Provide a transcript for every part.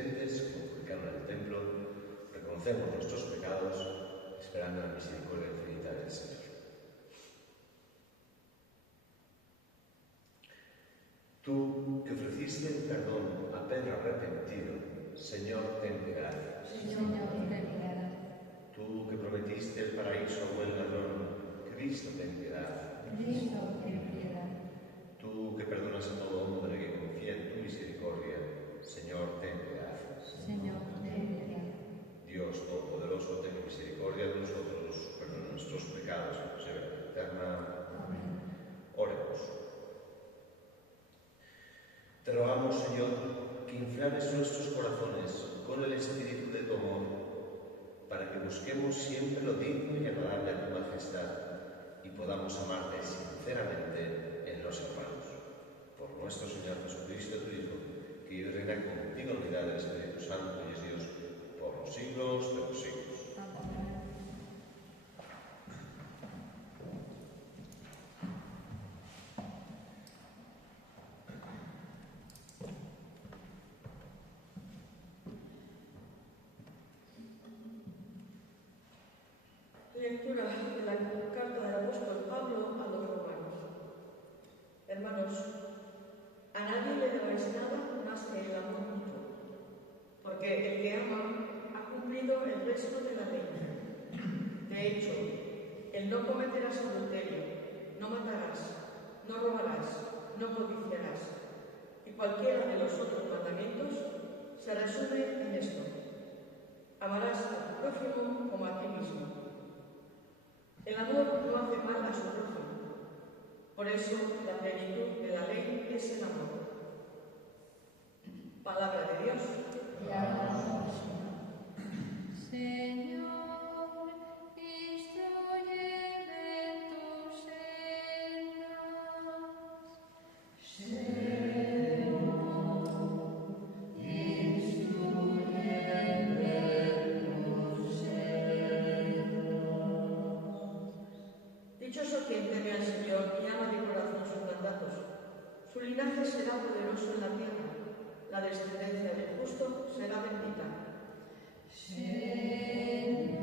presentes, como publicaron en el templo, reconocemos nuestros pecados, esperando la misericordia infinita del Señor. Tú, que ofreciste el perdón a Pedro arrepentido, Señor, ten piedad. Señor, ten piedad. Tú, que prometiste el paraíso a buen ladrón, Cristo, ten piedad. Cristo, ten piedad. Tú, que perdonas a todo hombre que confía en tu misericordia, Señor, ten piedad. Señor, ten piedad. Dios Todopoderoso, ten misericordia de nosotros, perdona nuestros pecados y nos lleve a la vida eterna. Amén. Oremos. Te rogamos, Señor, que inflames nuestros corazones con el espíritu de tu amor, para que busquemos siempre lo digno y agradable a tu majestad y podamos amarte sinceramente en los hermanos. Por nuestro Señor Jesucristo, tu Hijo, que vive y reina contigo en la unidad del Espíritu Santo y es Dios por los siglos de los siglos. Amén. Lectura de la carta del apóstol Pablo a los romanos. Hermanos, a nadie le debáis nada más que el amor mutuo, porque el que ama ha cumplido el resto de la ley. De hecho, el no cometerás adulterio, no matarás, no robarás, no codiciarás, y cualquiera de los otros mandamientos se resume en esto: amarás a tu prójimo como a ti mismo. El amor no hace mal a su prójimo. Por eso, la plenitud de la ley es el amor. Palabra de Dios. Te alabamos, Señor, instrúyeme en tus sendas. Señor, instrúyeme en tus sendas. Dichoso quien teme al Señor y ama de corazón sus mandatos. Su linaje será poderoso en la tierra. La descendencia del justo será bendita. Señor,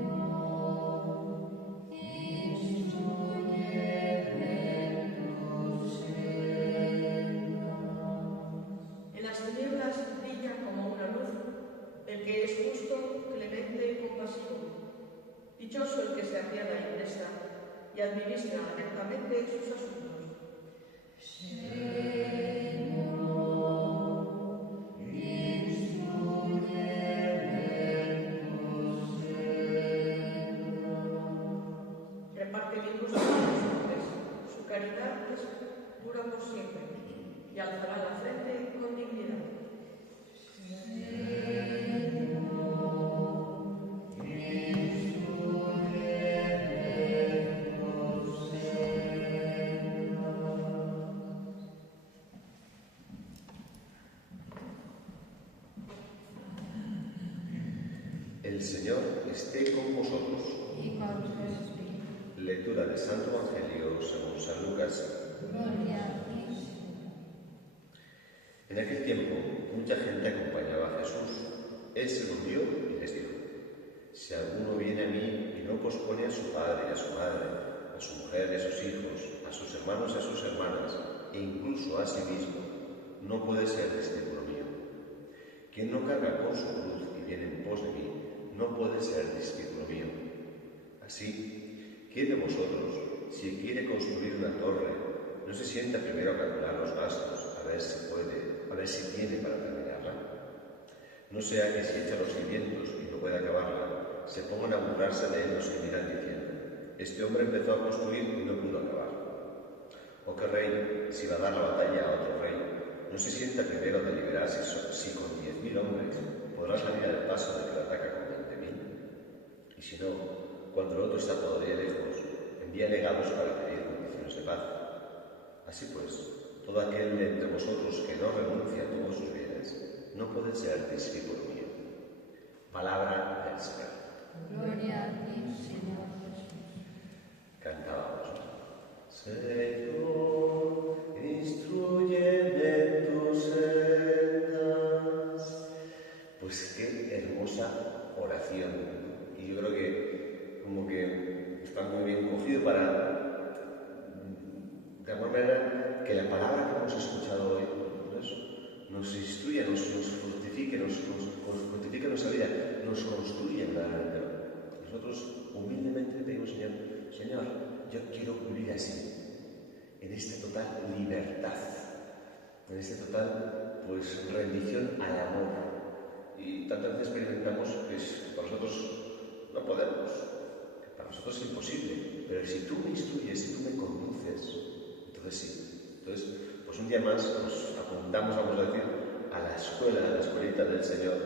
instrúyeme en tus sendas. En las tinieblas brilla como una luz el que es justo, clemente y compasivo. Dichoso el que se apiada y presta y administra rectamente sus asuntos. Señor, instrúyeme en tus sendas. Reparte bien justicia a los hombres, su caridad dura por siempre, y alzará la frente con dignidad. El Señor esté con vosotros. Y con tu espíritu. Lectura del Santo Evangelio según San Lucas. Gloria a ti, Señor. En aquel tiempo, mucha gente acompañaba a Jesús. Él se volvió y les dijo: si alguno viene a mí y no pospone a su padre y a su madre, a su mujer y a sus hijos, a sus hermanos y a sus hermanas, e incluso a sí mismo, no puede ser discípulo mío. Quien no carga con su cruz y viene en pos de mí, no puede ser discípulo mío. Así, ¿quién de vosotros, si quiere construir una torre, no se sienta primero a calcular los gastos, a ver si puede, a ver si tiene para terminarla? No sea que si echa los cimientos y no puede acabarla, se pongan a burlarse de él los que miran diciendo: este hombre empezó a construir y no pudo acabar. ¿O qué rey, si va a dar la batalla a otro rey, no se sienta primero a deliberar si con 10.000 hombres podrá salir al paso de que lo ataca con 20.000? Y si no, cuando el otro está todavía lejos, envía legados para pedir condiciones de paz. Así pues, todo aquel de entre vosotros que no renuncia a todos sus bienes, no puede ser discípulo mío. Palabra del Señor. Gloria a ti, Señor Jesús. Cantábamos: Señor, instrúyeme en tus sendas. Pues nos instruya, nos fortifique, nos fortifique nuestra vida, nos construya verdaderamente. Nosotros humildemente pedimos, Señor, yo quiero vivir así, en esta total libertad, en esta total rendición al amor. Y tantas veces experimentamos que para nosotros no podemos, que para nosotros es imposible, pero si tú me instruyes, si tú me conduces, entonces sí. Entonces, pues un día más nos apuntamos, vamos a decir, a la escuelita del Señor,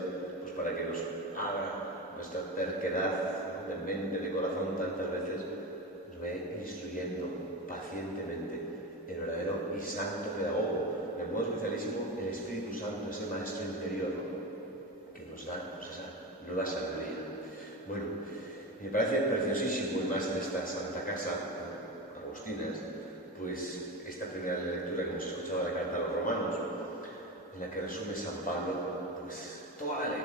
pues para que nos abra nuestra terquedad de mente, de corazón tantas veces, nos vaya instruyendo pacientemente el verdadero y santo pedagogo, de modo especialísimo el Espíritu Santo, ese maestro interior que nos da esa nueva sabiduría. Bueno, me parece preciosísimo, y más en esta Santa Casa Agustinas, pues esta primera lectura que hemos escuchado de la Carta a los Romanos, en la que resume San Pablo, pues toda la ley.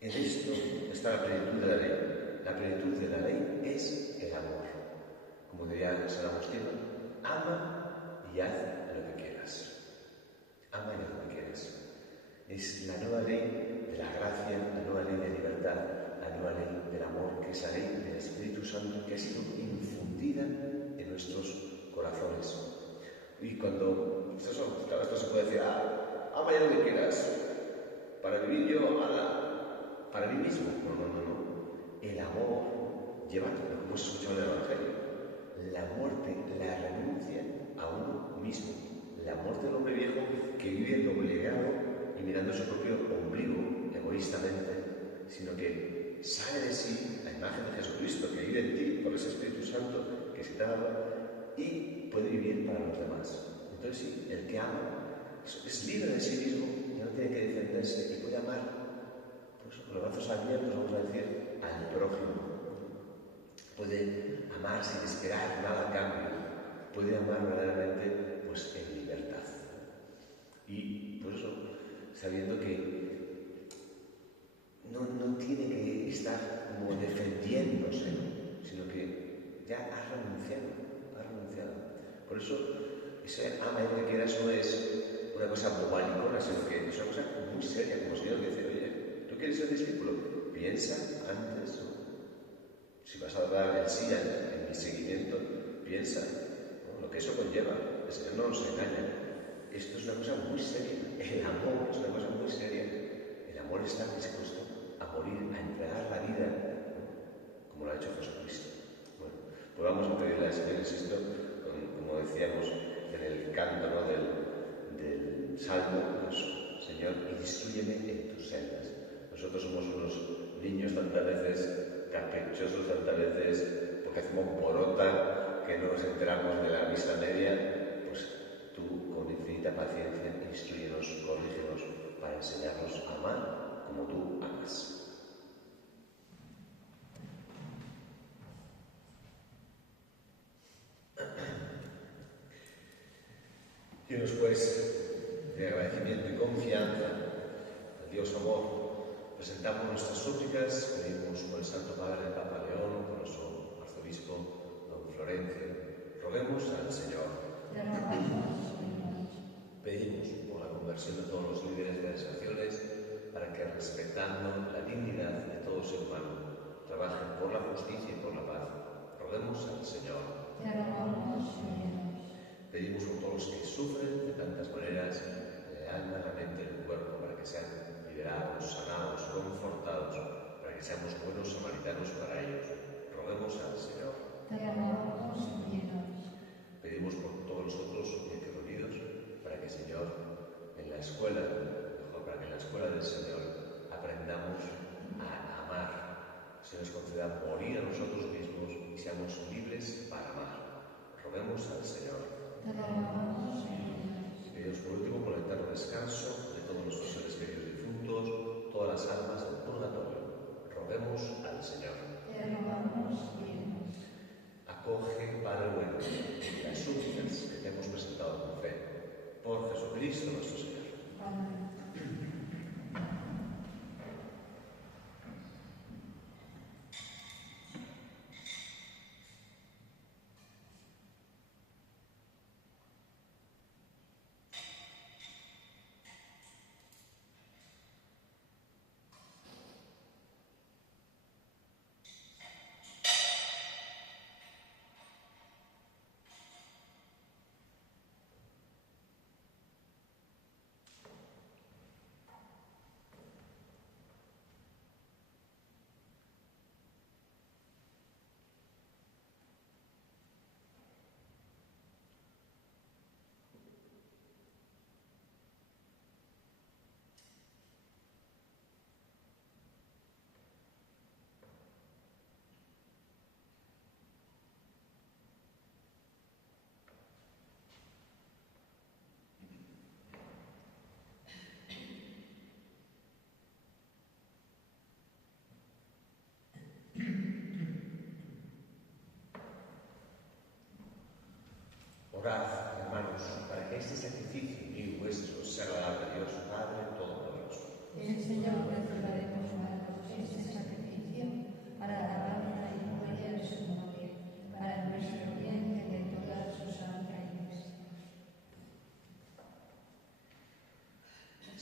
En esto está la plenitud de la ley. La plenitud de la ley es el amor. Como diría San Agustín, ama y haz lo que quieras. Ama y haz lo que quieras. Es la nueva ley de la gracia, la nueva ley de libertad, la nueva ley del amor, que es la ley del Espíritu Santo que ha sido infundida en nuestros corazones. Y cuando, esto se puede decir, ama ya lo que quieras, para vivir yo, para mí mismo. No. El amor lleva, como hemos escuchado en el Evangelio, la muerte, la renuncia a uno mismo. La muerte del hombre viejo que vive obligado y mirando su propio ombligo egoístamente, sino que sale de sí la imagen de Jesucristo que vive en ti por ese Espíritu Santo que se te ha dado y puede vivir para los demás. Entonces sí, el que ama es libre de sí mismo, ya no tiene que defenderse y puede amar, pues con los brazos abiertos, vamos a decir, al prójimo. Puede amar sin esperar nada a cambio, puede amar verdaderamente pues en libertad. Y por eso, sabiendo que no tiene que estar como defendiéndose, ¿no? Sino que ya ha renunciado. Por eso, ese ama lo que quieras no es una cosa bobalicona, sino que es una cosa muy seria, como si Dios dice, oye, ¿tú quieres ser discípulo? Piensa antes, ¿no? Si vas a dar el sí en mi seguimiento, piensa, ¿no? Lo que eso conlleva. El Señor no nos engaña. Esto es una cosa muy seria. El amor es una cosa muy seria. El amor está dispuesto a morir, a entregar la vida, ¿no? Como lo ha hecho Jesucristo. Bueno, pues vamos a pedirle al Señor, insisto, como decíamos en el canto, ¿no? del Salmo, pues, Señor, instrúyeme en tus sendas. Nosotros somos unos niños tantas veces caprichosos, tantas veces porque hacemos porota, que no nos enteramos de la misa media. Pues tú, con infinita paciencia, instrúyenos, corrígenos para enseñarnos a amar como tú amas. Y después de agradecimiento y confianza al Dios amor, presentamos nuestras súplicas, pedimos por el Santo Padre, el Papa León, por nuestro arzobispo don Florencio. Roguemos al Señor. Pedimos por la conversión de todos los líderes de las naciones, para que, respetando la dignidad de todo ser humano, trabajen por la justicia y por la paz. Roguemos al Señor. Pedimos por todos los que sufren de tantas maneras, en el alma, en la mente, en el cuerpo, para que sean liberados, sanados, confortados, para que seamos buenos samaritanos para ellos. Roguemos al Señor. Pedimos por todos nosotros, aquí reunidos, para que el Señor, en la escuela, para que en la escuela del Señor aprendamos a amar. Se nos conceda morir a nosotros mismos y seamos libres para amar. Roguemos al Señor. Pedimos por último por el eterno descanso de todos nuestros seres queridos difuntos, todas las almas del purgatorio. Roguemos al Señor. Acoge, Padre bueno, las súplicas que te hemos presentado con fe. Por Jesucristo nuestro Señor. Amén.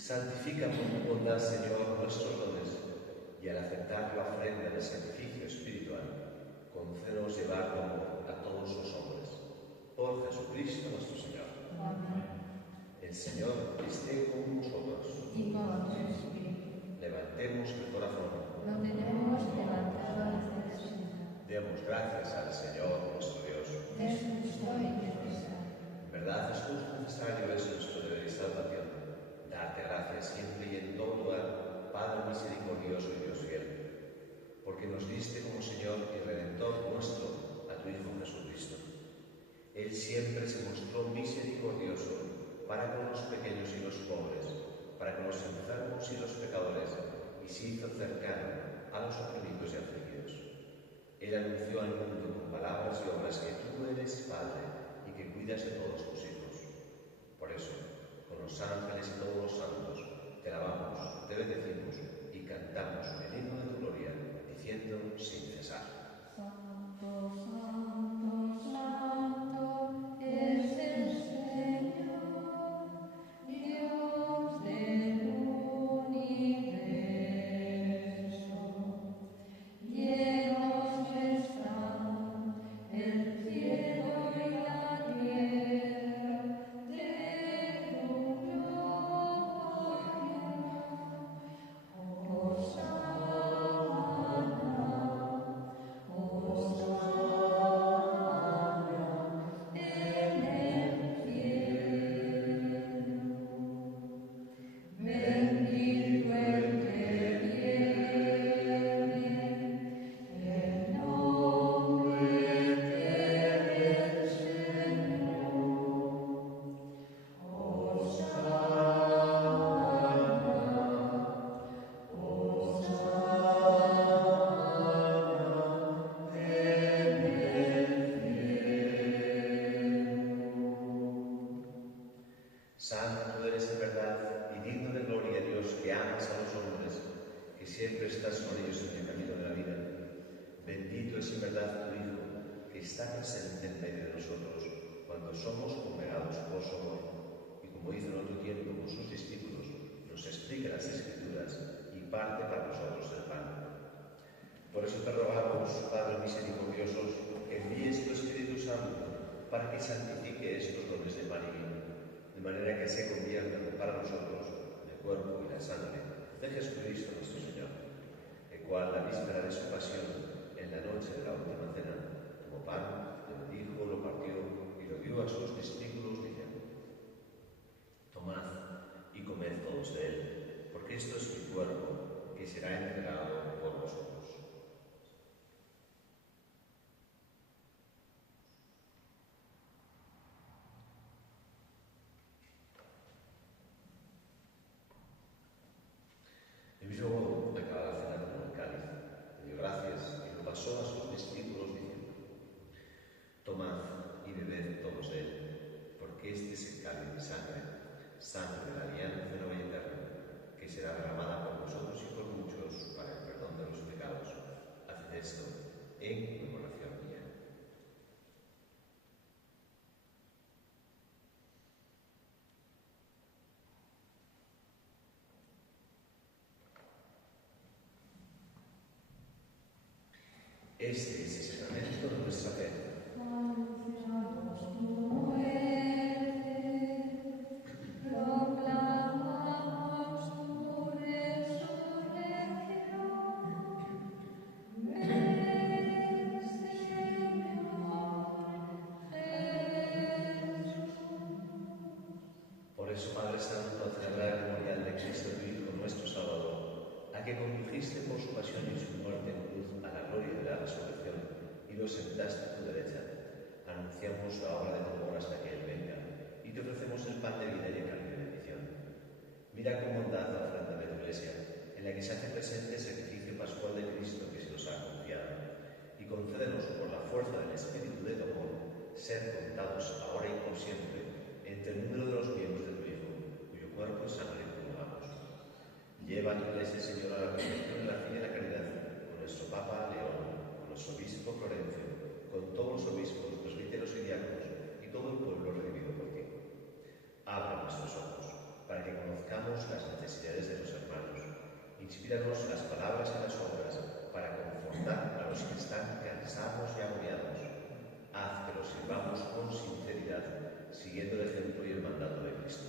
Santifica por tu bondad, Señor, nuestros dones, y al aceptar la ofrenda del sacrificio espiritual, concédenos llevar tu amor a todos los hombres. Por Jesucristo nuestro Señor. Amén. El Señor esté con vosotros. Y con tu espíritu. Levantemos el corazón. Lo tenemos levantado hacia el Señor. Demos gracias al Señor nuestro Dios. Es justo y necesario. En verdad es justo y necesario, es nuestro deber y salvación. Darte gracias siempre y en todo lugar, Padre misericordioso y Dios fiel, porque nos diste como Señor y Redentor nuestro a tu Hijo Jesucristo. Él siempre se mostró misericordioso para con los pequeños y los pobres, para con los enfermos y los pecadores, y se hizo cercano a los oprimidos y afligidos. Él anunció al mundo con palabras y obras que tú eres Padre y que cuidas de todos tus hijos. Por eso, con los ángeles y todos los santos, te alabamos, te bendecimos y cantamos el himno de tu gloria, diciendo sin cesar. Santo, santo, santo es el Señor, Dios del universo. Llenos están el cielo y la tierra de tu gloria. Bendito el que viene, en nombre del Señor. Santo eres en verdad y digno de gloria, Dios, que amas a los hombres, que siempre estás con ellos en el camino de la vida. Bendito es en verdad tu Hijo, que está presente en medio de nosotros cuando somos congregados por su amor, y como hizo en otro tiempo con sus discípulos, nos explica las Escrituras y parte para nosotros el pan. Por eso te rogamos, Padre misericordioso, que envíes tu Espíritu Santo para que santifique estos dones de pan y vino, de manera que se conviertan para nosotros en el cuerpo y la sangre de Jesucristo nuestro Señor, el cual, la víspera de su pasión, en la noche de la última cena, tomó pan, lo bendijo, lo partió y lo dio a sus discípulos, diciendo: Tomad y comed todos de él, porque esto es mi cuerpo, que será entregado por vosotros. Del mismo modo, acabada la cena, tomó el cáliz, le dio gracias y lo pasó a sus discípulos, diciendo: Tomad y bebed todos de él, porque este es el cáliz de mi sangre, sangre de la alianza nueva y eterna, que será derramada por vosotros y por muchos para el perdón de los pecados. Haced esto en conmemoración mía. Este es el sacramento de nuestra fe. Anunciamos tu muerte, proclamamos tu resurrección. Ven, Señor Jesús. Por eso, Padre Santo, al celebrar el memorial de Cristo, tu Hijo, nuestro Salvador, a que condujiste por su pasión y su muerte en cruz a la gloria de la resurrección y lo sentaste a tu derecha, anunciamos la obra de tu amor hasta que Él venga, y te ofrecemos el pan de vida y el cáliz de bendición. Mira con bondad la ofrenda de tu Iglesia, en la que se hace presente el sacrificio pascual de Cristo que se nos ha confiado, y concédenos por la fuerza del Espíritu de tu amor ser contados ahora y por siempre entre el número de los miembros de tu Hijo, cuyo cuerpo y sangre comulgamos. Lleva a tu Iglesia, Señor, a la perfección de la fe y de la caridad, con nuestro Papa León, con nuestro Obispo Florencio, con todos los obispos, presbíteros y diáconos, y todo el pueblo redimido por ti. Abra nuestros ojos, para que conozcamos las necesidades Inspíranos las palabras y las obras para confortar a los que están cansados y agobiados. Haz que los sirvamos con sinceridad, siguiendo el ejemplo y el mandato de Cristo.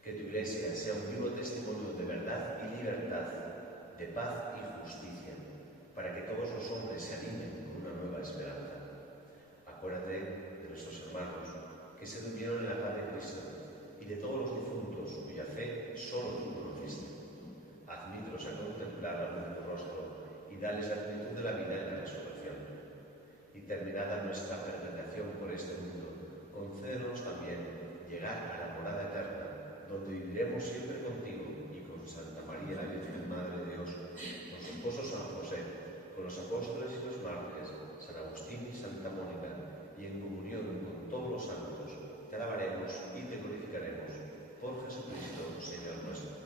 Que tu Iglesia sea un vivo testimonio de verdad y libertad, de paz y justicia, para que todos los hombres se animen con una nueva esperanza. Acuérdate de nuestros hermanos que se durmieron en la paz de Cristo y de todos los difuntos cuya fe solo tú conociste. Admítelos a contemplar la luz de tu rostro y dales la plenitud de la vida en la resurrección. Y terminada nuestra peregrinación por este mundo, concédenos también llegar a la morada eterna, donde viviremos siempre contigo y con Santa María, la Virgen Madre de Dios, con su esposo San José, con los apóstoles y los mártires, San Agustín y Santa Mónica, y en comunión con todos los santos, te alabaremos y te glorificaremos por Jesucristo, Señor nuestro.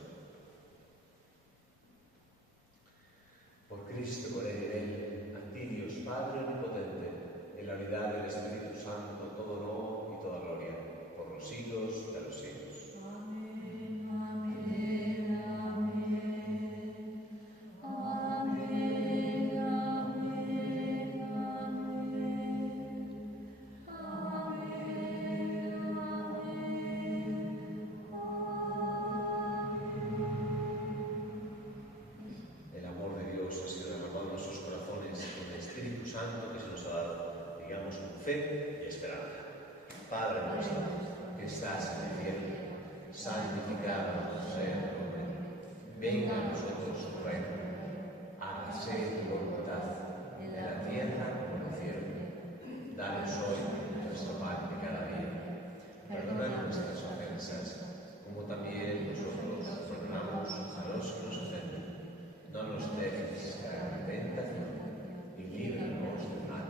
Por Cristo, con él y en él, a ti, Dios Padre omnipotente, en la unidad del Espíritu Santo, todo honor y toda gloria, por los siglos de los siglos. Amén, amén, amén. Amén, amén, amén. Amén, El amor de Dios ha sido derramado en nuestros corazones con el Espíritu Santo que se nos ha dado, digamos, con fe y esperanza. Padre nuestro, que estás en el cielo, santificado sea tu nombre. Venga a nosotros tu reino. Hágase tu voluntad, en la tierra como en el cielo. Danos hoy nuestro pan de cada día. Perdona nuestras ofensas, como también nosotros perdonamos a los que nos ofenden. No nos dejes caer en tentación y líbranos del mal.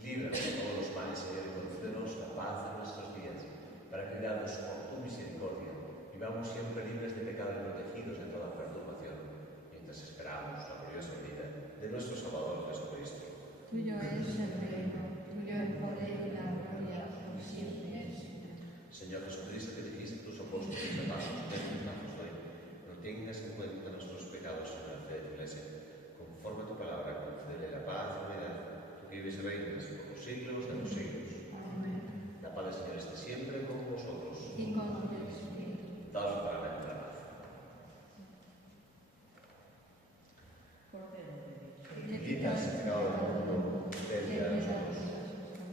Líbranos de todos los males, Señor, y concédenos la paz en nuestros días, para que, guiados por tu misericordia, vivamos siempre libres de pecado y protegidos de toda perturbación, mientras esperamos la gloriosa venida de nuestro Salvador Jesucristo. Tuyo es el reino, tuyo el poder y la gloria, por siempre. Señor Jesucristo, que dijiste a tus apóstoles, la paz os dejo, la paz os doy. No tengas en cuenta nuestros pecados en la fe de tu Iglesia. Conforme a tu palabra, concédele la paz y la unidad, tú que vives y reinas por los siglos de los siglos. Amén. La paz del Señor esté siempre con vosotros. Y con tu espíritu. Daos claramente la paz. Cordero de Dios. Que Quitas el pecado del mundo, ten piedad de nosotros.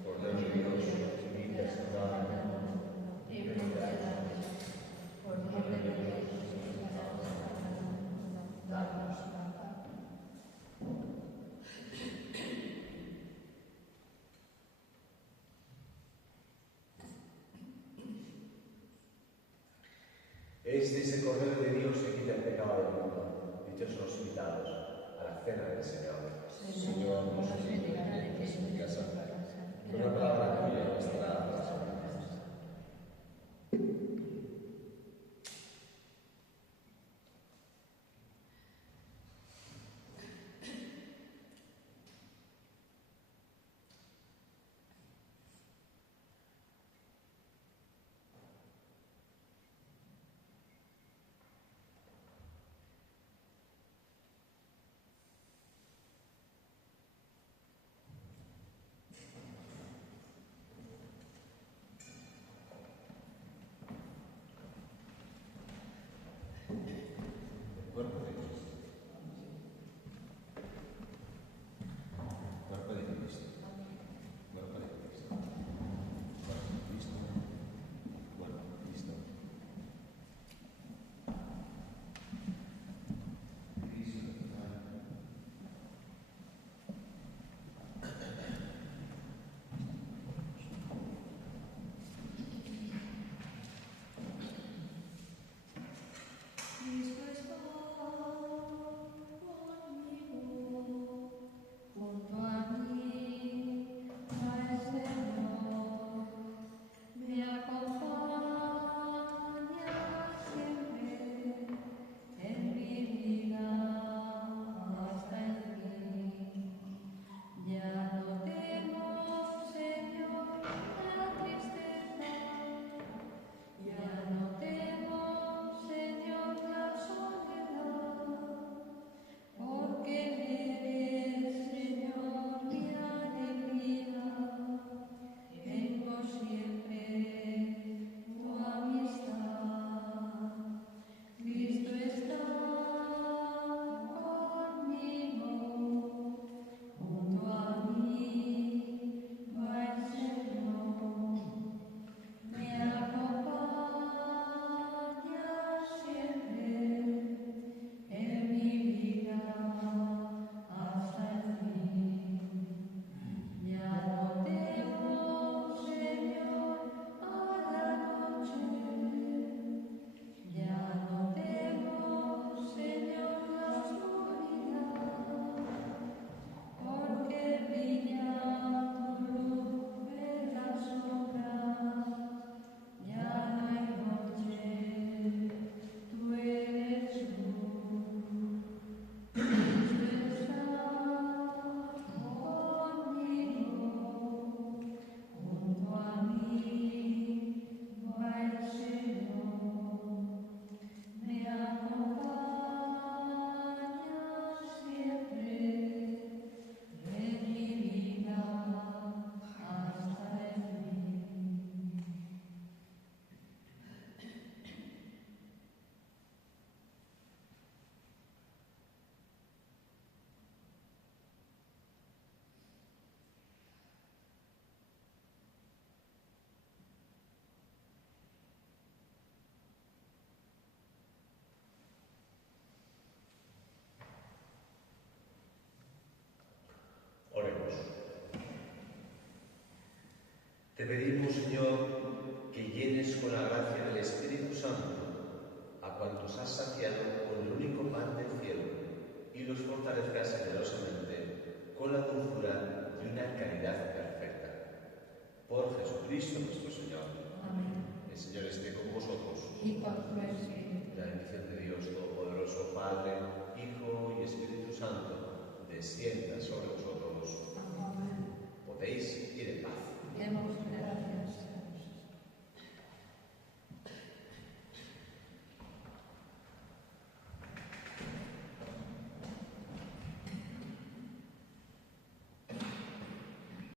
Cordero de Dios, quitas el pecado del mundo, ten piedad de nosotros. Cordero de Dios, danos la paz. Este es el Cordero de Dios que quita el pecado del mundo. Dichosos los invitados a la cena del Señor. Señor, no nos dejará de que en mi casa, Que una palabra tuya bastará para salvarnos. Te pedimos, Señor, que llenes con la gracia del Espíritu Santo a cuantos has saciado con el único pan del cielo y los fortalezcas generosamente con la dulzura de una caridad perfecta. Por Jesucristo nuestro Señor. Amén. El Señor esté con vosotros. Y con tu espíritu. La bendición de Dios Todopoderoso, Padre, Hijo y Espíritu Santo, descienda sobre vosotros. Amén. Podéis ir en paz. Demos